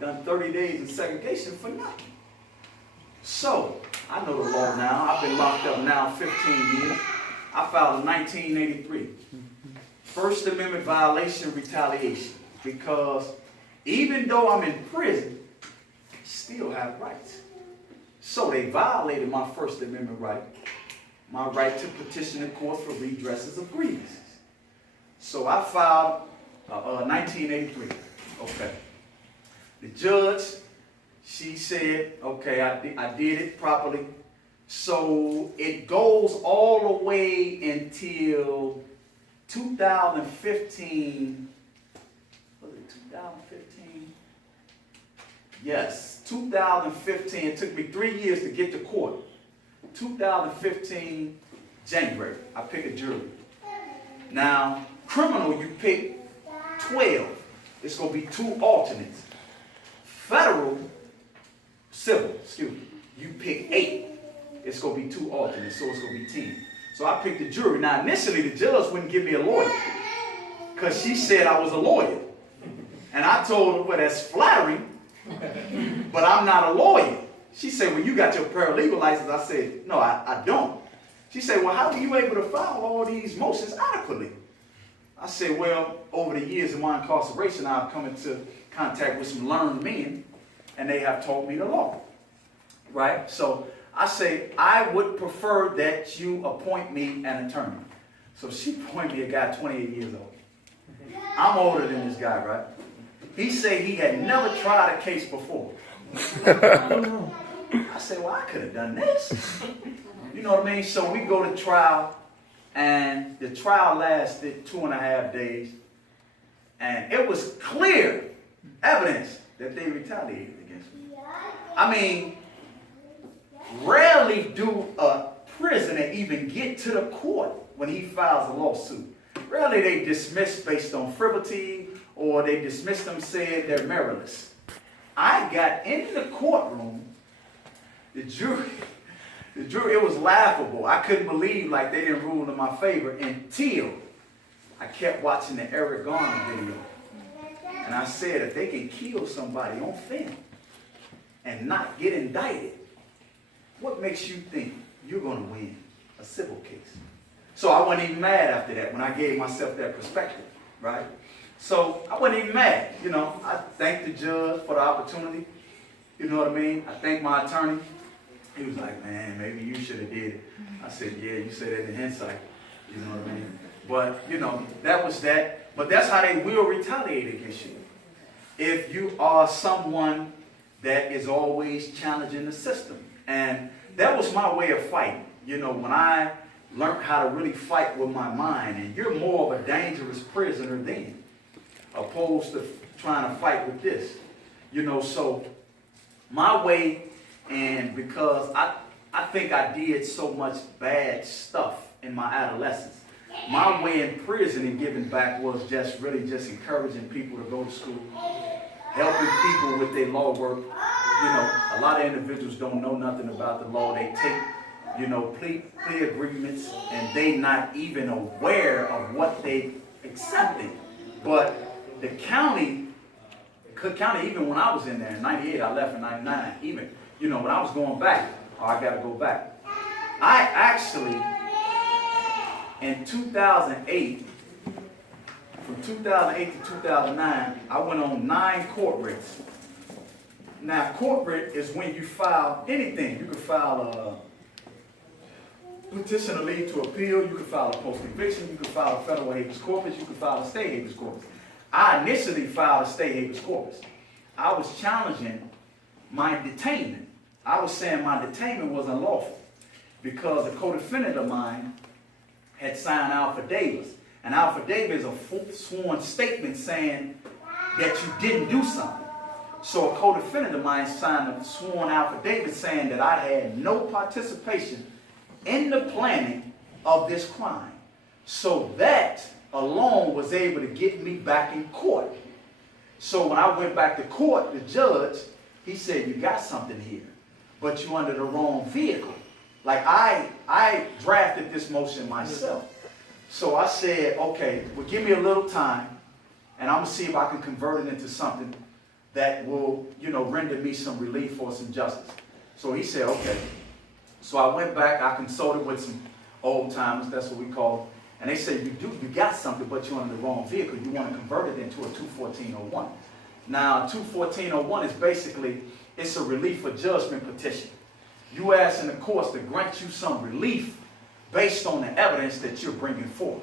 done 30 days in segregation for nothing. So, I know the law now. I've been locked up now 15 years. I filed in 1983. First Amendment violation retaliation. Because even though I'm in prison, I still have rights. So they violated my First Amendment right, my right to petition the court for redresses of grievances. So I filed 1983. Okay. The judge, she said, okay, I did it properly. So it goes all the way until 2015. Was it 2015? Yes, 2015. It took me 3 years to get to court. 2015, January, I pick a jury. Now, criminal, you pick 12. It's going to be 2 alternates. Federal, civil, excuse me, you pick 8. It's going to be 2 alternates, so it's going to be 10. So I picked the jury. Now, initially, the judge wouldn't give me a lawyer because she said I was a lawyer. And I told her, well, that's flattering, but I'm not a lawyer. She said, well, you got your paralegal license. I said, no, I don't. She said, well, how were you able to file all these motions adequately? I said, well, over the years of my incarceration, I've come into contact with some learned men, and they have taught me the law. Right? So I say, I would prefer that you appoint me an attorney. So she appointed me a guy 28 years old. I'm older than this guy, right? He said he had never tried a case before. I said, well, I could have done this. You know what I mean? So we go to trial, and the trial lasted 2.5 days. And it was clear evidence that they retaliated against me. I mean, rarely do a prisoner even get to the court when he files a lawsuit. Rarely they dismiss based on frivolity, or they dismiss them saying they're meritless. I got into the courtroom, the jury, it was laughable. I couldn't believe like they didn't rule in my favor until I kept watching the Eric Garner video. And I said, if they can kill somebody on film and not get indicted, what makes you think you're going to win a civil case? So I wasn't even mad after that when I gave myself that perspective, right? So I wasn't even mad, you know. I thanked the judge for the opportunity, you know what I mean? I thanked my attorney. He was like, man, maybe you should have did it. I said, yeah, you said it in hindsight, you know what I mean? But, you know, that was that. But that's how they will retaliate against you. If you are someone that is always challenging the system. And that was my way of fighting. You know, when I learned how to really fight with my mind, and you're more of a dangerous prisoner then, opposed to trying to fight with this. You know, so my way, and because I think I did so much bad stuff in my adolescence, my way in prison and giving back was just really just encouraging people to go to school, helping people with their law work. You know, a lot of individuals don't know nothing about the law. They take, you know, plea agreements, and they not even aware of what they accepted. But the county, Cook County, even when I was in there in 98, I left in 99, even, you know, when I was going back, I got to go back. I actually, in 2008, from 2008 to 2009, I went on 9 court writs. Now, court writ is when you file anything. You can file a petition to leave to appeal. You can file a post-conviction. You can file a federal habeas corpus. You can file a state habeas corpus. I initially filed a state habeas corpus. I was challenging my detainment. I was saying my detainment was unlawful because a co-defendant of mine had signed affidavits. An affidavit is a sworn statement saying that you didn't do something. So a co-defendant of mine signed a sworn affidavit saying that I had no participation in the planning of this crime. So that alone was able to get me back in court. So when I went back to court, the judge, he said, you got something here, but you're under the wrong vehicle. Like I drafted this motion myself. So I said, okay, well, give me a little time, and I'm going to see if I can convert it into something that will, render me some relief or some justice. So he said, okay. So I went back, I consulted with some old timers, that's what we call them. And they said, you got something, but you're on the wrong vehicle. You want to convert it into a 214-01. Now, 214-01 is basically, it's a relief for judgment petition. You asking the courts to grant you some relief based on the evidence that you're bringing forth.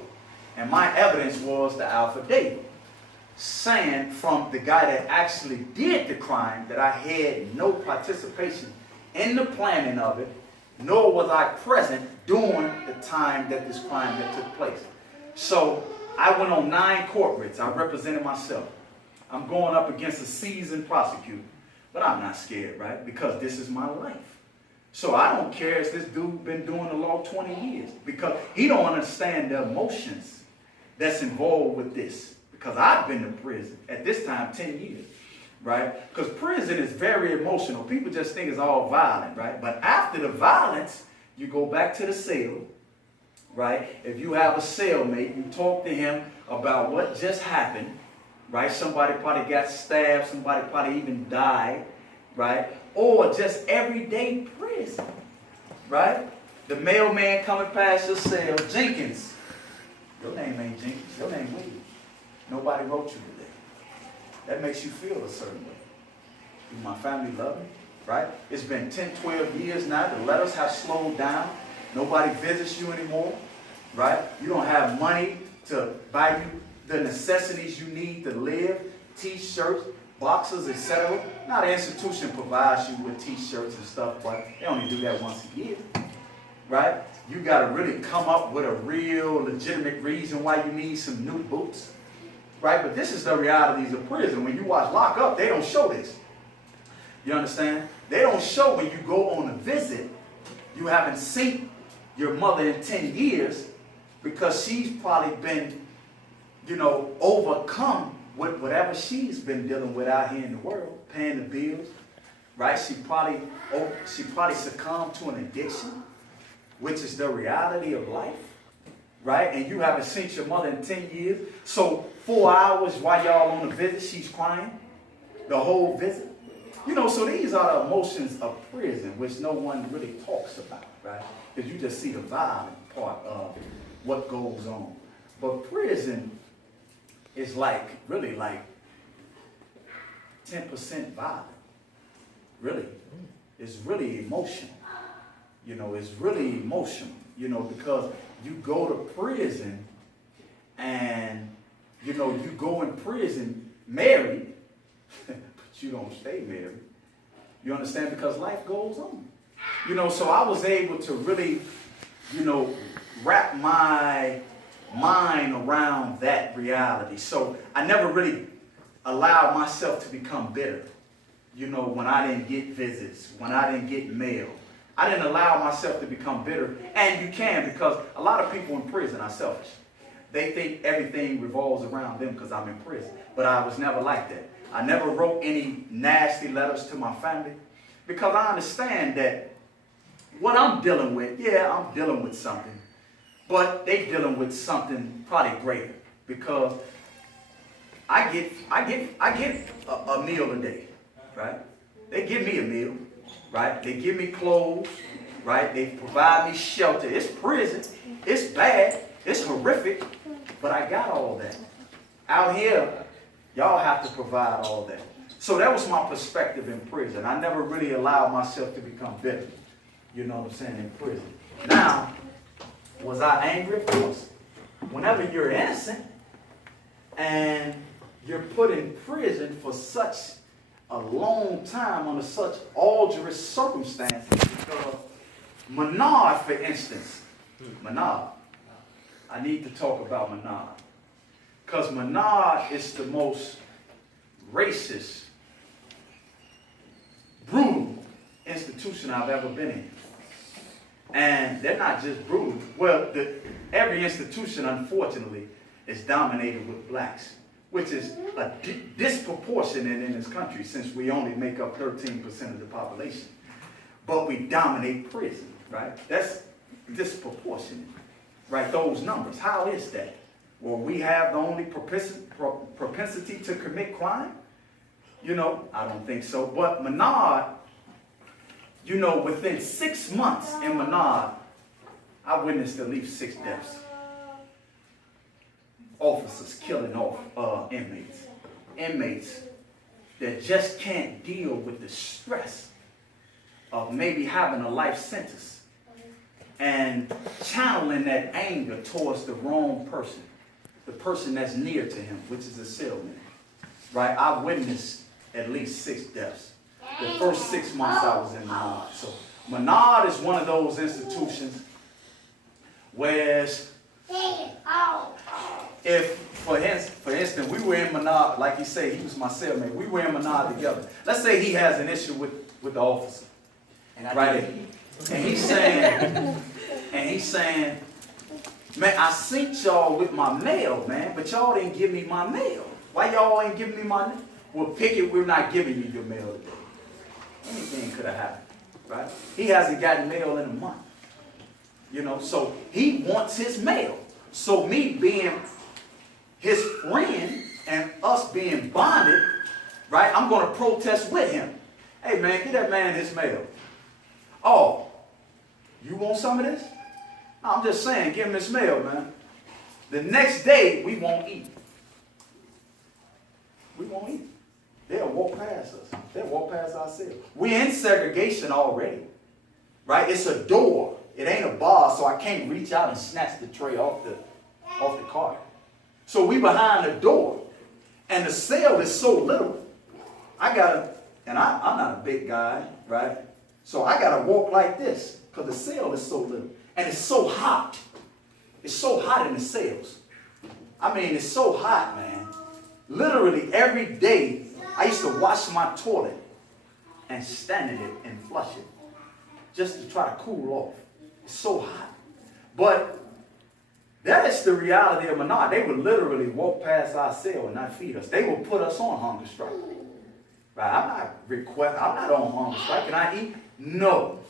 And my evidence was the affidavit, saying from the guy that actually did the crime that I had no participation in the planning of it, nor was I present during the time that this crime had took place. So I went on 9 court writs. I represented myself. I'm going up against a seasoned prosecutor, but I'm not scared, right? Because this is my life. So I don't care if this dude been doing the law 20 years, because he don't understand the emotions that's involved with this. Because I've been to prison, at this time, 10 years, right? Because prison is very emotional. People just think it's all violent, right? But after the violence, you go back to the cell, right? If you have a cellmate, you talk to him about what just happened, right? Somebody probably got stabbed, somebody probably even died, right? Or just everyday prison, right? The mailman coming past your cell, Jenkins. Your name ain't Jenkins, your name Williams. Nobody wrote you today. That makes you feel a certain way. Do my family love me? Right? It's been 10, 12 years now. The letters have slowed down. Nobody visits you anymore. Right? You don't have money to buy you the necessities you need to live. T-shirts, boxes, etc. Now the institution provides you with T-shirts and stuff, but they only do that once a year. Right? You got to really come up with a real legitimate reason why you need some new boots. Right? But this is the realities of prison. When you watch Lock Up, they don't show this. You understand? They don't show when you go on a visit, you haven't seen your mother in 10 years because she's probably been, overcome with whatever she's been dealing with out here in the world, paying the bills. Right? She probably succumbed to an addiction, which is the reality of life. Right? And you haven't seen your mother in 10 years. So 4 hours while y'all on the visit, she's crying. The whole visit. So these are the emotions of prison, which no one really talks about, right? Because you just see the violent part of what goes on. But prison is really like 10% violent. Really. It's really emotional. It's really emotional, because you go to prison and, you go in prison married, but you don't stay married. You understand? Because life goes on. So I was able to really, wrap my mind around that reality. So I never really allowed myself to become bitter. When I didn't get visits, when I didn't get mail. I didn't allow myself to become bitter. And you can, because a lot of people in prison are selfish. They think everything revolves around them because I'm in prison. But I was never like that. I never wrote any nasty letters to my family because I understand that what I'm dealing with, I'm dealing with something. But they dealing with something probably greater because I get a meal a day, right? They give me a meal. Right? They give me clothes, right? They provide me shelter. It's prison. It's bad. It's horrific. But I got all that. Out here, y'all have to provide all that. So that was my perspective in prison. I never really allowed myself to become bitter. You know what I'm saying? In prison. Now, was I angry? Of course. Whenever you're innocent and you're put in prison for such a long time under such arduous circumstances, because Menard, for instance, Menard, I need to talk about Menard, because Menard is the most racist, brutal institution I've ever been in. And they're not just brutal. Well, every institution, unfortunately, is dominated with blacks, which is a disproportionate in this country since we only make up 13% of the population. But we dominate prison, right? That's disproportionate, right? Those numbers. How is that? Well, we have the only propensity to commit crime. You know, I don't think so. But Menard, you know, within 6 months in Menard, I witnessed at least 6 deaths. Officers killing off inmates. Inmates that just can't deal with the stress of maybe having a life sentence and channeling that anger towards the wrong person, the person that's near to him, which is a cellmate. Right? I witnessed at least 6 deaths. The first 6 months I was in Menard. So Menard is one of those institutions where if, for instance, we were in Menard, like you say, he was my cellmate, we were in Menard together. Let's say he has an issue with the officer. Right? And he's saying, man, I sent y'all with my mail, man, but y'all didn't give me my mail. Why y'all ain't giving me my mail? Well, Pickett, we're not giving you your mail today. Anything could have happened, right? He hasn't gotten mail in a month. You know, so he wants his mail. So me being his friend and us being bonded, right, I'm going to protest with him. Hey, man, get that man his mail. Oh, you want some of this? I'm just saying, give him his mail, man. The next day, we won't eat. We won't eat. They'll walk past us. They'll walk past our cell. We're in segregation already, right? It's a door. It ain't a bar, so I can't reach out and snatch the tray off the cart. So we behind the door, and the cell is so little. I'm not a big guy, right? So I gotta walk like this because the cell is so little, and it's so hot. It's so hot in the cells. I mean, it's so hot, man. Literally every day, I used to wash my toilet and stand in it and flush it just to try to cool off. It's so hot. But that is the reality of Menard. They would literally walk past our cell and not feed us. They would put us on hunger strike. Right? I'm not on hunger strike. Can I eat? No.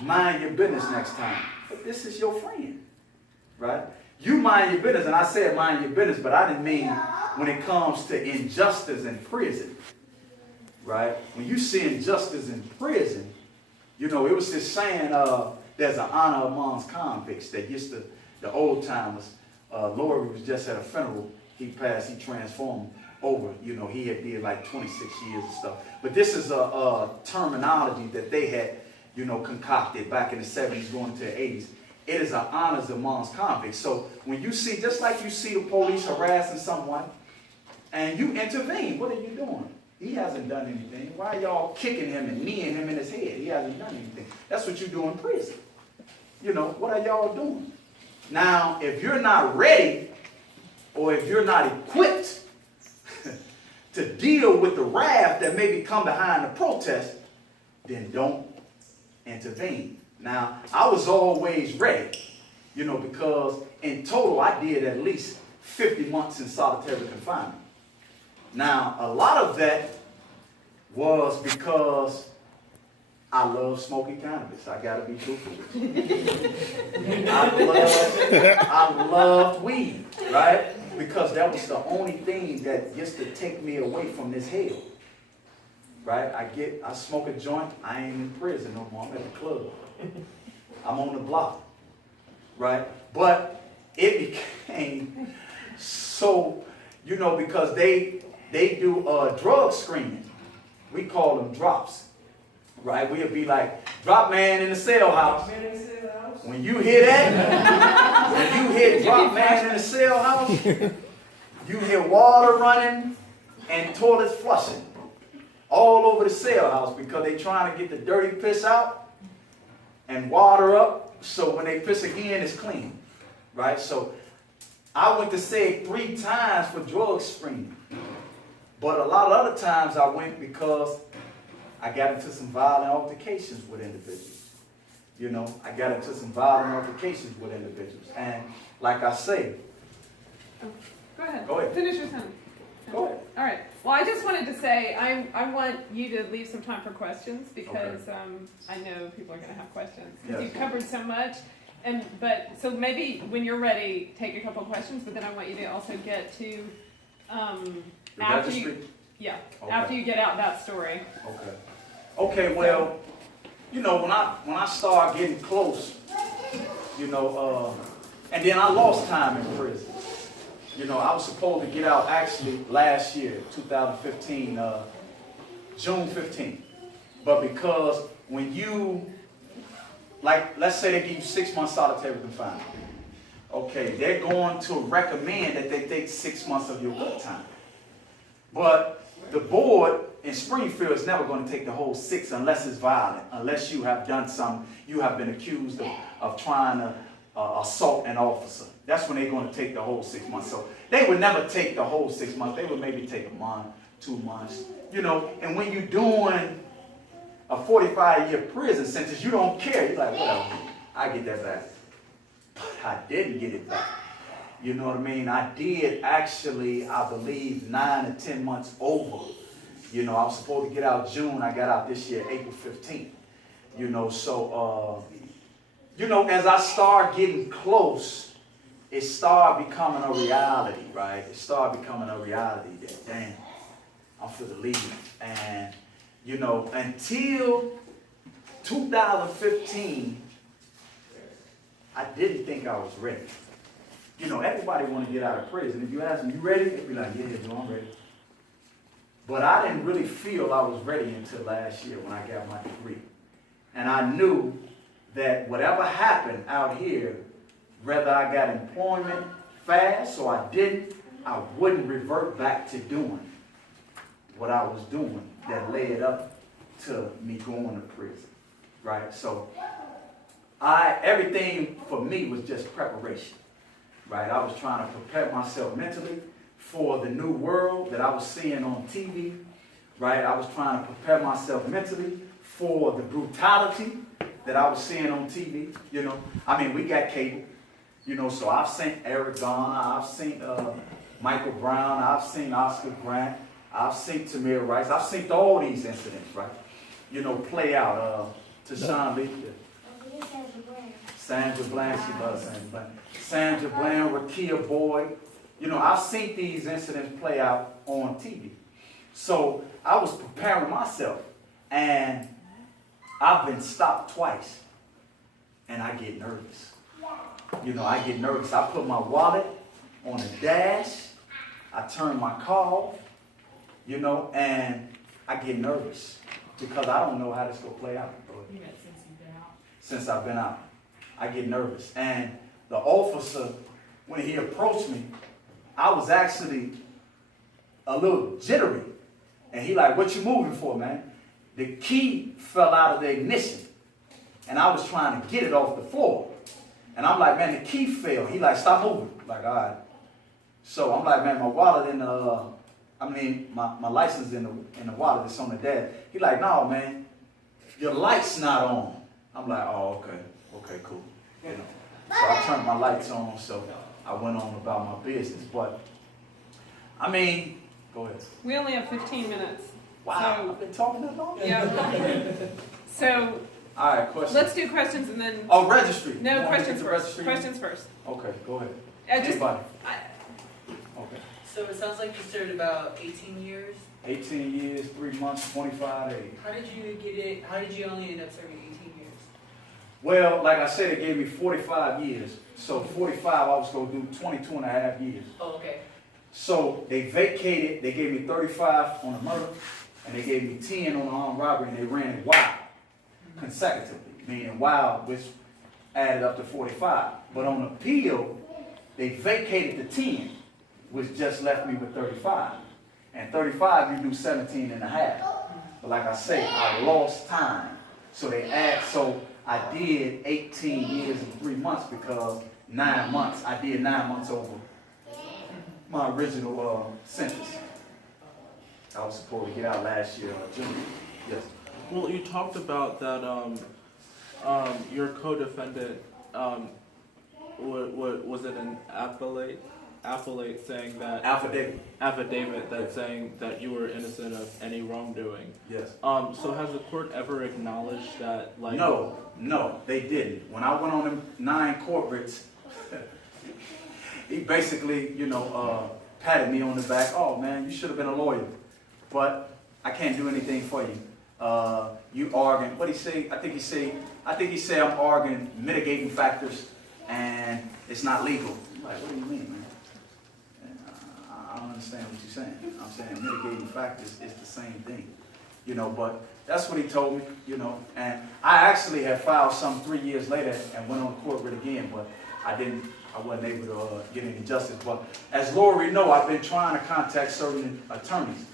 Mind your business next time. But this is your friend. Right? You mind your business, and I said mind your business, but I didn't mean when it comes to injustice in prison. Right? When you see injustice in prison, you know, it was this saying, there's an honor amongst convicts that used to, the old timers, Lori was just at a funeral, he transformed over, you know, he had did like 26 years and stuff. But this is a terminology that they had, you know, concocted back in the 70s going to the 80s. It is an honors amongst convicts. So when you see, just like you see the police harassing someone, and you intervene, what are you doing? He hasn't done anything. Why are y'all kicking him and kneeing him in his head? He hasn't done anything. That's what you do in prison. You know, what are y'all doing? Now, if you're not ready, or if you're not equipped to deal with the wrath that maybe come behind the protest, then don't intervene. Now, I was always ready, you know, because in total I did at least 50 months in solitary confinement. Now, a lot of that was because I love smoking cannabis. I gotta be truthful with you. I loved weed, right? Because that was the only thing that used to take me away from this hell. Right? I smoke a joint, I ain't in prison no more. I'm at the club. I'm on the block. Right? But it became so, you know, because they do drug screening. We call them drops. Right? We'll be like, drop man in the cell house. When you hear that, when you hear drop man in the cell house, you hear water running and toilets flushing all over the cell house because they're trying to get the dirty piss out and water up so when they piss again, it's clean. Right? So I went to SAG 3 times for drug screening. But a lot of other times I went because I got into some violent altercations with individuals. You know, I got into some violent altercations with individuals. And like I say... Go ahead. Go ahead. Finish your sentence. Go ahead. All right. Well, I just wanted to say I want you to leave some time for questions because I know people are going to have questions. Yes. You've covered so much. So maybe when you're ready, take a couple of questions, but then I want you to also get to... after you, Yeah, Okay. after you get out that story. Okay. Okay, well, you know, when I start getting close, you know, and then I lost time in prison. You know, I was supposed to get out actually last year, 2015, June 15th. But because when you, like, let's say they give you 6 months solitary confinement. Okay, they're going to recommend that they take 6 months of your good time. But the board in Springfield is never going to take the whole 6 unless it's violent, unless you have done something, you have been accused of trying to assault an officer. That's when they're going to take the whole 6 months. So they would never take the whole 6 months. They would maybe take a month, 2 months, you know. And when you're doing a 45-year prison sentence, you don't care. You're like, whatever, I get that back. But I didn't get it back. You know what I mean? I did actually, I believe, 9 or 10 months over. You know, I was supposed to get out June. I got out this year, April 15th. You know, so, you know, as I start getting close, it started becoming a reality, right? It started becoming a reality that, damn, I'm for the leave. And, you know, until 2015, I didn't think I was ready. You know, everybody want to get out of prison. If you ask them, you ready? They'd be like, yeah, bro, I'm ready. But I didn't really feel I was ready until last year when I got my degree. And I knew that whatever happened out here, whether I got employment fast or I wouldn't revert back to doing what I was doing that led up to me going to prison, right? So everything for me was just preparation. Right, I was trying to prepare myself mentally for the new world that I was seeing on TV. Right, I was trying to prepare myself mentally for the brutality that I was seeing on TV. You know, I mean, we got cable. You know, so I've seen Eric Garner, I've seen Michael Brown, I've seen Oscar Grant, I've seen Tamir Rice, I've seen all these incidents, right? You know, play out. Tashawn Lee. Sandra Bland, she loves Sandra Bland. Sandra Bland, Rakia Boyd. You know, I've seen these incidents play out on TV. So I was preparing myself, and I've been stopped twice, and I get nervous. You know, I get nervous. I put my wallet on the dash. I turn my car off, you know, and I get nervous because I don't know how this will play out. You meant since you've been out? Since I've been out. I get nervous. And the officer, when he approached me, I was actually a little jittery. And he like, what you moving for, man? The key fell out of the ignition. And I was trying to get it off the floor. And I'm like, man, the key fell. He like, stop moving. I'm like, all right. So I'm like, man, my wallet in the, my license in the wallet that's on the dash. He like, no, man, your light's not on. I'm like, oh, okay. Okay, cool. You know, so I turned my lights on, so I went on about my business. But, I mean, go ahead. We only have 15 minutes. Wow, So, I've been talking that long? yeah. So, All right, questions. let's do questions and then, Oh, registry. You no, want me to questions get the first. registry? Questions first. Okay, go ahead. I Okay. So it sounds like you served about 18 years. 18 years, 3 months, 25 days. How did you get it? How did you only end up serving 18 years? Well, like I said, it gave me 45 years. So 45, I was going to do 22 and a half years. Oh, okay. So they vacated, they gave me 35 on the murder, and they gave me 10 on the armed robbery, and they ran it wild, consecutively, meaning wild, which added up to 45. But on appeal, they vacated the 10, which just left me with 35. And 35, you do 17 and a half. But like I say, I lost time. So I did 18 years and 3 months because 9 months, I did 9 months over my original sentence. I was supposed to get out last year, June. Yes. Well, you talked about that your co-defendant, was it an affidavit saying that saying that you were innocent of any wrongdoing? Yes. So has the court ever acknowledged that? Like, No, they didn't. When I went on them 9 court writs, he basically, patted me on the back. Oh man, you should have been a lawyer. but I can't do anything for you. You arguing, what he say? I think he say I'm arguing mitigating factors and it's not legal. I'm like, what do you mean, man? I don't understand what you're saying. I'm saying mitigating factors is the same thing, you know, but that's what he told me, you know, and I actually had filed some 3 years later and went on court with it again, but I wasn't able to get any justice. But as Lori know, I've been trying to contact certain attorneys,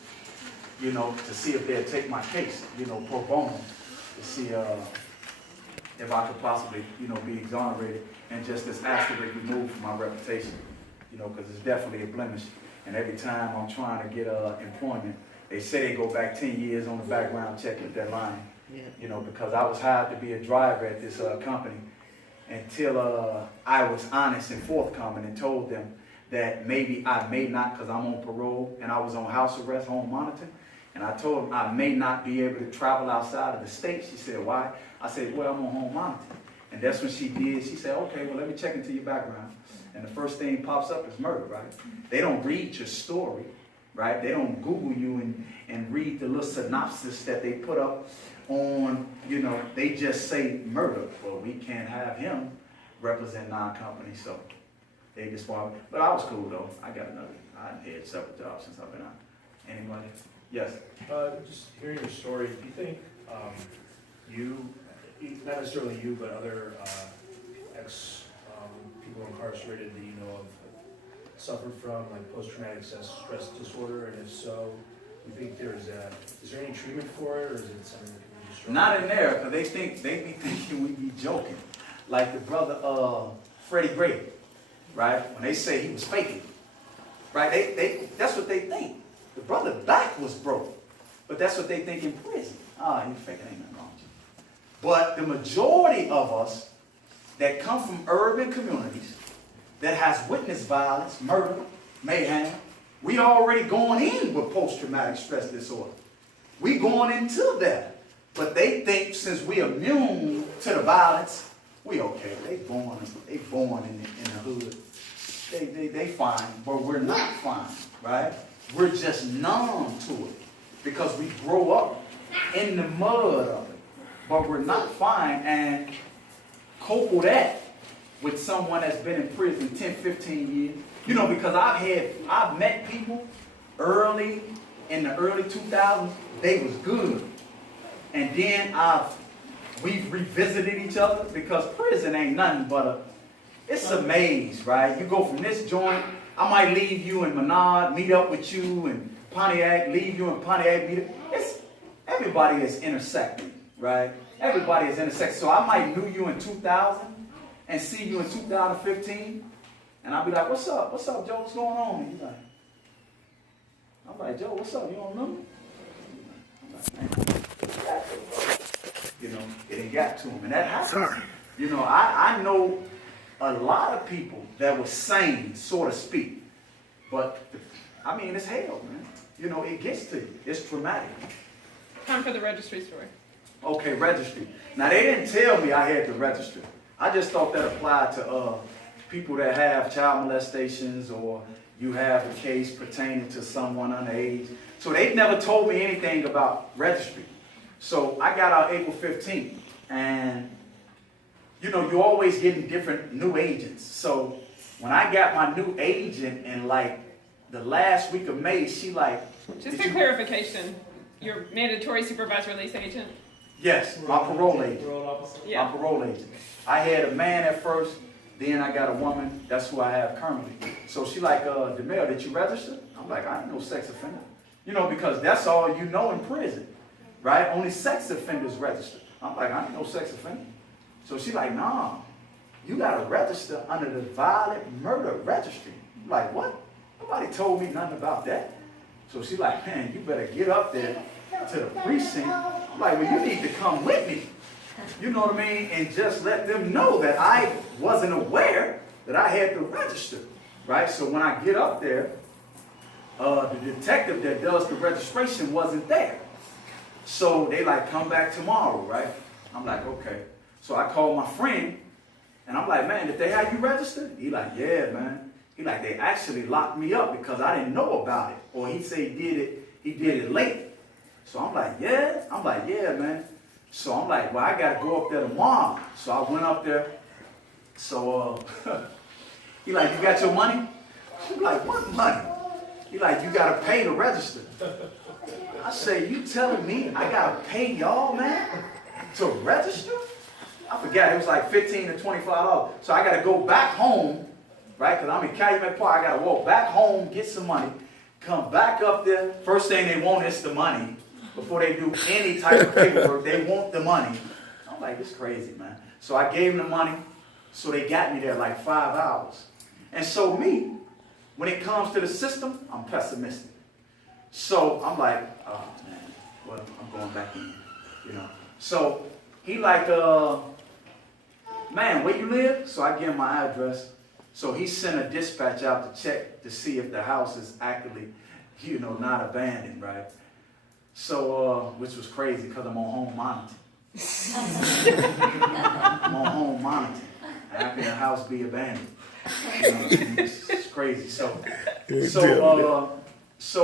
you know, to see if they'll take my case, you know, pro bono, to see if I could possibly, you know, be exonerated and just this asterisk removed from my reputation, you know, because it's definitely a blemish. And every time I'm trying to get employment, they say they go back 10 years on the background check if they're lying, you know, because I was hired to be a driver at this company until I was honest and forthcoming and told them that maybe I may not, because I'm on parole and I was on house arrest, home monitoring, and I told them I may not be able to travel outside of the state. She said, why? I said, well, I'm on home monitoring. And that's when she did. She said, okay, well, let me check into your background. And the first thing pops up is murder, right? They don't read your story, right? They don't Google you and read the little synopsis that they put up on, you know, they just say murder. Well, we can't have him represent non-company, so they just want. But I was cool, though. I had several jobs since I've been out. Anybody? Yes? Just hearing your story, do you think not necessarily you, but other people incarcerated that you know of suffered from like post-traumatic stress disorder, and if so, do you think is there any treatment for it, or is it something that can be destroyed? Not in there, because they be thinking we be joking. Like the brother Freddie Gray, right? When they say he was faking, right? They that's what they think. The brother back was broke, but that's what they think in prison. Ah, he's faking, ain't nothing wrong with you. But the majority of us that come from urban communities that has witnessed violence, murder, mayhem, we already going in with post-traumatic stress disorder. We going into that. But they think since we immune to the violence, we okay. They born in the hood. They fine, but we're not fine, right? We're just numb to it because we grow up in the mud of it. But we're not fine, and couple that with someone that's been in prison 10, 15 years. You know, because I've met people in the early 2000s, they was good. And then we've revisited each other because prison ain't nothing but it's a maze, right? You go from this joint, I might leave you in Menard, meet up with you in Pontiac, leave you in Pontiac, meet up. Everybody is intersecting, right? Everybody is intersecting. So I might knew you in 2000 and see you in 2015, and I'll be like, what's up? What's up, Joe? What's going on? And he's like, I'm like, Joe, what's up? You don't know me? I'm like, man. You know, it ain't got to him. And that happens. Sorry. You know, I know a lot of people that were sane, so to speak. But, I mean, it's hell, man. You know, it gets to you. It's traumatic. Time for the registry story. Okay, registry. Now, they didn't tell me I had to register. I just thought that applied to people that have child molestations or you have a case pertaining to someone underage. So they never told me anything about registry. So I got out April 15th, and you know, you're always getting different new agents. So when I got my new agent in like the last week of May, she like... Just a clarification, your mandatory supervised release agent? Yes, my parole agent. Parole officer? Yeah. My parole agent. I had a man at first, then I got a woman. That's who I have currently. So she like, DeMille, did you register? I'm like, I ain't no sex offender. You know, because that's all you know in prison, right? Only sex offenders register. I'm like, I ain't no sex offender. So she like, nah, you got to register under the violent murder registry. I'm like, what? Nobody told me nothing about that. So she like, man, you better get up there to the precinct. I'm like, well, you need to come with me. You know what I mean? And just let them know that I wasn't aware that I had to register, right? So when I get up there, the detective that does the registration wasn't there. So they like, come back tomorrow, right? I'm like, okay. So I called my friend, and I'm like, man, did they have you registered? He like, yeah, man. He like, they actually locked me up because I didn't know about it. Or he said he did it he did it late. So I'm like, yeah? I'm like, yeah, man. So I'm like, well, I gotta go up there tomorrow. So I went up there. So he like, you got your money? I'm like, what money? He like, you gotta pay to register. I say, you telling me I gotta pay y'all, man, to register? I forgot, it was like $15 to $25. So I gotta go back home, right? Because I'm in Calumet Park, I gotta walk back home, get some money, come back up there. First thing they want is the money. Before they do any type of paperwork, they want the money. I'm like, this is crazy, man. So I gave them the money, so they got me there like 5 hours. And so me, when it comes to the system, I'm pessimistic. So I'm like, oh man, well, I'm going back in, you know. So he like, man, where you live? So I give him my address. So he sent a dispatch out to check to see if the house is actually, you know, not abandoned, right? So, which was crazy because I'm on home monitoring. I'm on home monitoring. How can a house be abandoned? You know, it's crazy. So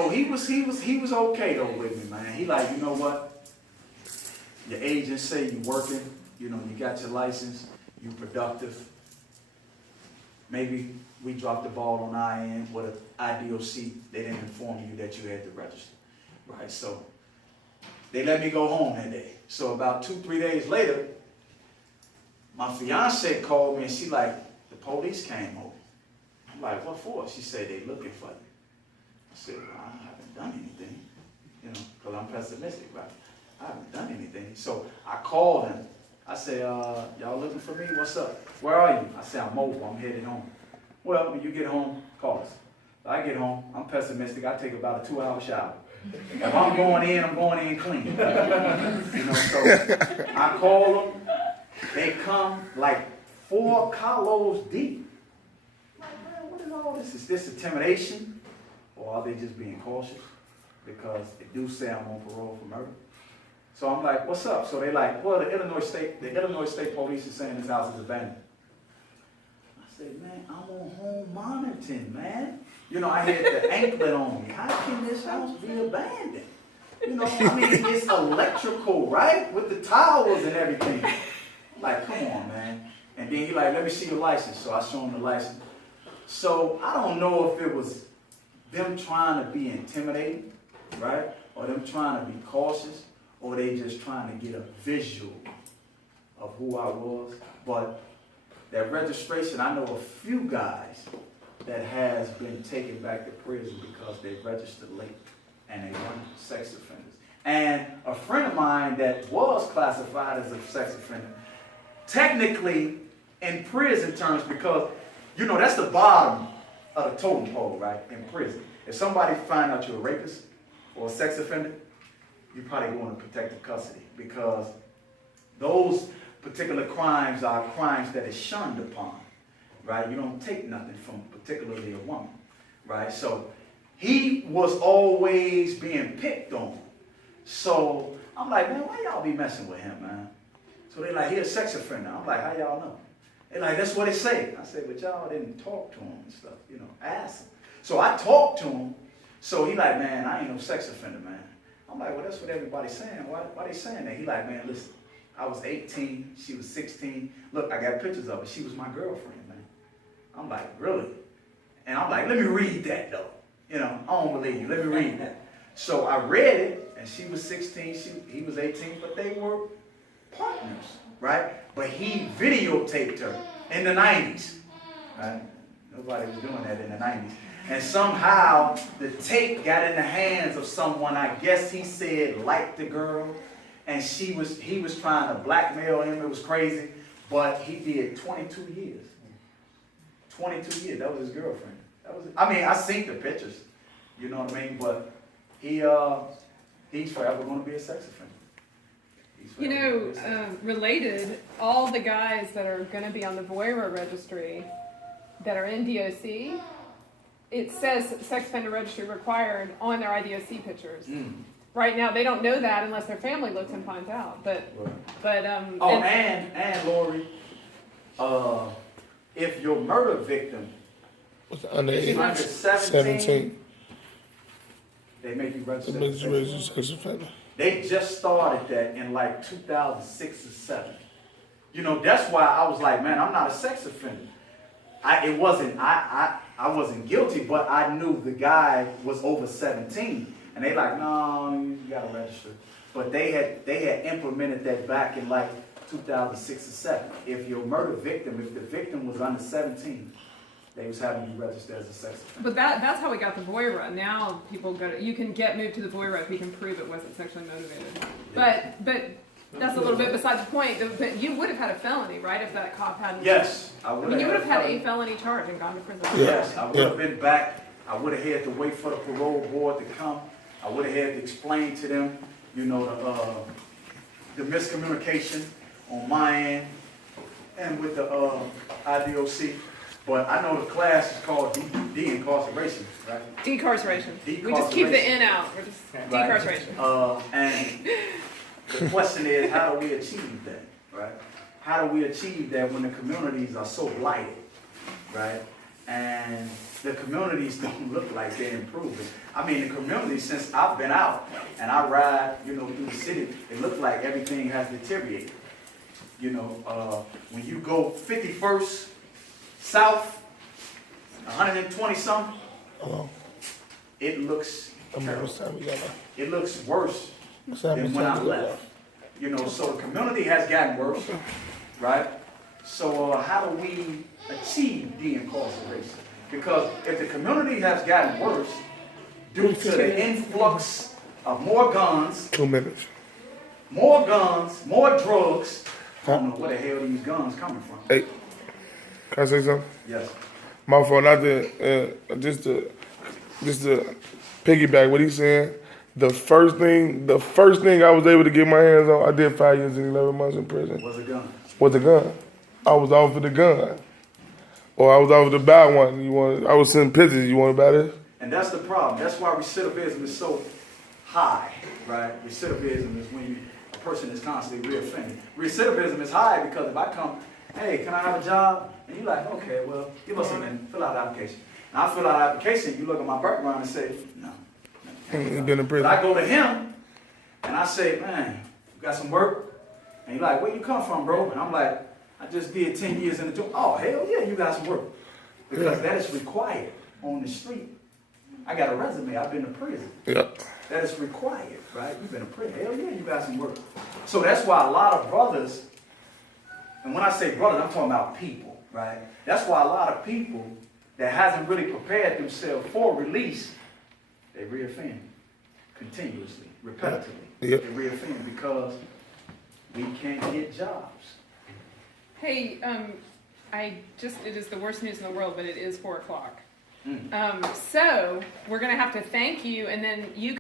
he was okay though with me, man. He like, you know what? Your agent say you working, you know, you got your license, you productive. Maybe we dropped the ball on our end with an IDOC. They didn't inform you that you had to register, right? So they let me go home that day. So about 2-3 days later, my fiance called me and she like, the police came over. I'm like, what for? She said, they looking for you. I said, well, I haven't done anything, you know, because I'm pessimistic, right? I haven't done anything. So I called him. I said, y'all looking for me? What's up? Where are you? I said, I'm mobile. I'm headed home. Well, when you get home, call us. So I get home. I'm pessimistic. I take about a 2-hour shower. If I'm going in clean. You know, so I call them. They come like 4 carloads deep. I'm like, man, what is all this? Is this intimidation? Or are they just being cautious? Because they do say I'm on parole for murder. So I'm like, what's up? So they like, well, the Illinois State Police is saying this house is abandoned. I said, man, I'm on home monitoring, man. You know, I had the anklet on me. How can this house be abandoned? You know, I mean, it's electrical, right? With the towers and everything. I'm like, come on, man. And then he like, let me see your license. So I show him the license. So I don't know if it was them trying to be intimidating, right? Or them trying to be cautious, or they just trying to get a visual of who I was. But that registration, I know a few guys that has been taken back to prison because they registered late and they weren't sex offenders. And a friend of mine that was classified as a sex offender, technically in prison terms, because, you know, that's the bottom of the totem pole, right, in prison. If somebody find out you're a rapist or a sex offender, you're probably going to protective custody, because those particular crimes are crimes that is shunned upon, right? You don't take nothing from particularly a woman, right? So he was always being picked on. So I'm like, man, why y'all be messing with him, man? So they like, he a sex offender. I'm like, how y'all know? They like, that's what they say. I said, but y'all didn't talk to him and stuff, you know, ask him. So I talked to him. So he like, man, I ain't no sex offender, man. I'm like, well, that's what everybody's saying. Why they saying that? He like, man, listen, I was 18, she was 16. Look, I got pictures of her. She was my girlfriend, man. I'm like, really? And I'm like, let me read that, though. You know, I don't believe you. Let me read that. So I read it, and she was 16, he was 18, but they were partners, right? But he videotaped her in the 90s, right? Nobody was doing that in the 90s. And somehow the tape got in the hands of someone, I guess he said liked the girl, and he was trying to blackmail him. It was crazy, but he did 22 years. 22 years. That was his girlfriend. I seen the pictures, you know what I mean? But he's forever going to be a sex offender. You know, related, all the guys that are going to be on the VOIRA registry that are in DOC, it says sex offender registry required on their IDOC pictures. Right now, they don't know that unless their family looks and finds out. But and Lori, if your murder victim was under is age under 17, They make you register. It makes you register sex offender. They just started that in like 2006 or 7. You know, that's why I was like, man, I'm not a sex offender. I wasn't guilty, but I knew the guy was over 17. And they like, no, you gotta register. But they had implemented that back in like 2006 or 7. If your murder victim, if the victim was under 17, they was having you register as a sex offender. But that's how we got the VOIRA. Now people you can get moved to the VOIRA if you can prove it wasn't sexually motivated. But that's a little bit beside the point. But you would have had a felony, right? If that cop hadn't. Yes, I mean, you would have had a felony charge and gone to prison. Yes, I would have been back. I would have had to wait for the parole board to come. I would have had to explain to them, you know, the miscommunication on my end and with the IDOC. But I know the class is called de-incarceration, right? Decarceration. We just keep the N out. We're just Right. decarceration. And the question is, how do we achieve that, right? How do we achieve that when the communities are so blighted, right? And the communities don't look like they're improving. I mean, the communities, since I've been out and I ride, you know, through the city, it looks like everything has deteriorated. You know, when you go 51st South, 120 something, it looks terrible. It looks worse than when I left. You know, so the community has gotten worse, right? So how do we achieve de-incarceration? Because if the community has gotten worse due to the influx of more guns, 2 minutes. more drugs, I don't know where the hell these guns coming from. Hey, can I say something? Yes. My fault, not to, just to piggyback what he's saying. The first thing I was able to get my hands on, I did 5 years and 11 months in prison. Was a gun. Was a gun. I was offered a gun. Or I was offered to buy one. I was sending pictures. You want to buy this? And that's the problem. That's why recidivism is so high, right? Recidivism is when a person is constantly reoffending. Recidivism is high because if I come, hey, can I have a job? And you're like, okay, well, give us a minute, fill out the application. And I fill out the application, you look at my background and say, no. He's been in But prison. I go to him and I say, man, you got some work? And he's like, where you come from, bro? And I'm like, I just did 10 years in the job. Oh, hell yeah, you got some work. Because that is required on the street. I got a resume, I've been to prison. Yep. That is required, right? You've been to prison. Hell yeah, you got some work. So that's why a lot of brothers, and when I say brothers, I'm talking about people, right? That's why a lot of people that hasn't really prepared themselves for release, they reoffend continuously, repetitively. Yep. They reoffend because we can't get jobs. Hey, it is the worst news in the world, but it is 4 o'clock. So we're gonna have to thank you, and then you